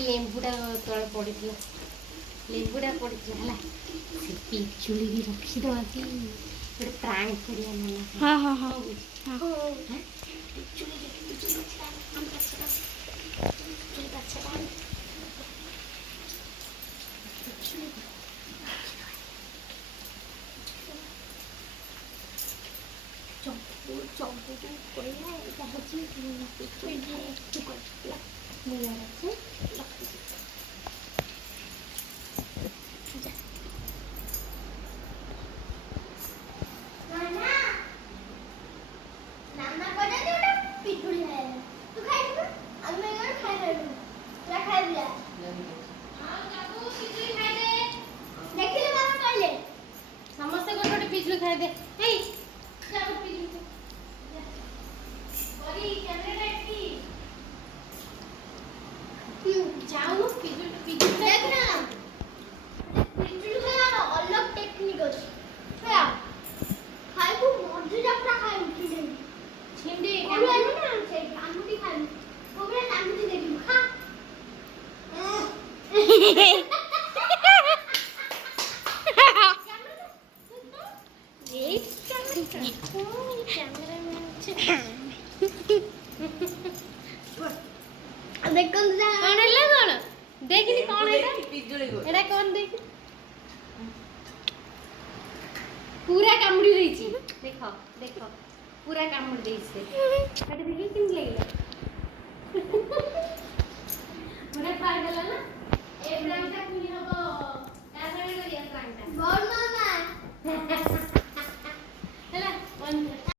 ଲେମ୍ବୁଟା ତଳେ ପଡ଼ିଥିଲା, ଲେମ୍ବୁଟା ପଡ଼ିଥିଲା ହେଲା, ସେ ପିଜୁଳି ବି ରଖିଦେବା କି ଗୋଟେ ପ୍ରାଙ୍କ୍ କରିବା ନନା। ହଁ ହଁ ହଁ ସମସ୍ତେ ଗୋଟେ ଗୋଟେ ପିଜୁଳି ଖାଇଦେ। ଯାଉ ପିଜୁଳି अलग टेक्निक ଅଛି ଖାଇବୁ ମଝି ଯାତ୍ରା ଖାଇବୁ ଛିଣ୍ଡି ନା ସେଇ ଆଙ୍ଗୁଠି ଖାଇବୁ କୋଉବେଳେ ଆଙ୍ଗୁଠି ଦେଖିବୁ ଖା ଦେଖନ୍ତୁ କଣ ହେଲା କଣ ଦେଖିନି କଣ ଏଟା କଣ ଦେଖି ପୁରା କାମୁଡ଼ି ଦେଇଛି ଦେଖ ଦେଖ ପୁରା କାମୁଡ଼ି ଦେଇଛି ସେ ଏଟା ଦେଖି କେମିତି ଲାଗିଲା ବଢିଆ ପ୍ରାଙ୍କ୍ ହେଲା ନା ଏ ପ୍ରାଙ୍କ୍ ଟା ପୁଣି ହବ ତା ସାଙ୍ଗରେ କରିବା ପ୍ରାଙ୍କ୍ ଟା ବଡ଼ ମାମା